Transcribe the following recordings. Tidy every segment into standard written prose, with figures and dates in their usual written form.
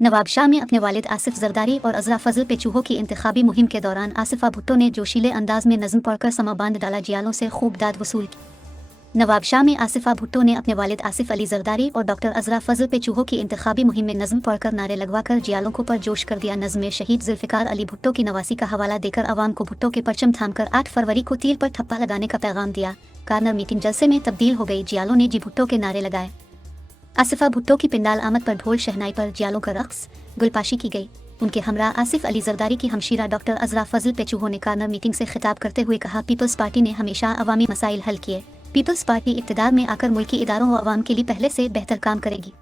नवाब शाह में अपने वालिद आसिफ जरदारी और अजरा फजल पे चूहों की इंतखाबी मुहिम के दौरान आसिफा भुट्टो ने जोशीले अंदाज में नज़म पढ़कर समा बांध डाला, जियालों से खूब दाद वसूल की। नवाब शाह में आसिफा भुट्टो ने अपने वालिद आसिफ अली जरदारी और डॉक्टर अजरा फजल पे चूहों की इंतखाबी मुहिम में नज़म पढ़कर नारे लगवाकर जियालों को पर जोश कर दिया। नज़म में शहीद जुल्फ़िकार अली भुट्टो की नवासी का हवाला देकर आवाम को भुट्टो के परचम थामकर 8 फरवरी को तीर पर ठप्पा लगाने का पैगाम दिया। कार्नर मीटिंग जलसे में तब्दील हो गई, जियालों ने जी भुट्टो के नारे लगाए। आसिफा भुट्टो की पिंडाल आमद पर ढोल शहनाई पर जियालों का रक्स गुलपाशी की गई। उनके हमरा आसिफ अली जरदारी की हमशीरा डॉक्टर अजरा फजल पे चूहों ने कार्नर मीटिंग से खिताब करते हुए कहा, पीपल्स पार्टी ने हमेशा अवामी मसाइल हल किए। पीपल्स पार्टी इक़्तिदार में आकर मुल्की इदारों व अवाम के लिए पहले से बेहतर काम करेगी।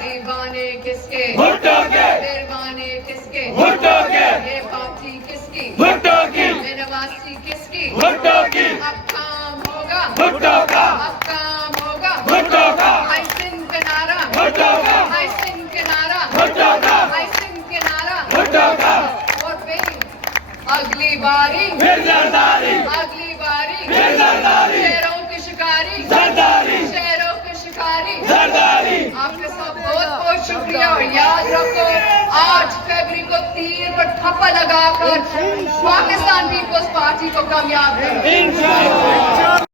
दीवाने किसके, दीवाने किसके, ये पार्टी किसकी, ये नवासी किसकी, अब काम होगा, अब काम होगा, हाई सिंह के नारा, हाई सिंह के नारा, हाई सिंह के नारा, और फिर अगली बारी, अगली बारी, शेरों की शिकारी, शेरों की शिकारी। आपके सब बहुत शुक्रिया और याद रखो 8 फरवरी को तीर पर ठप्पा लगाकर पाकिस्तान पीपल्स पार्टी को कामयाब करो।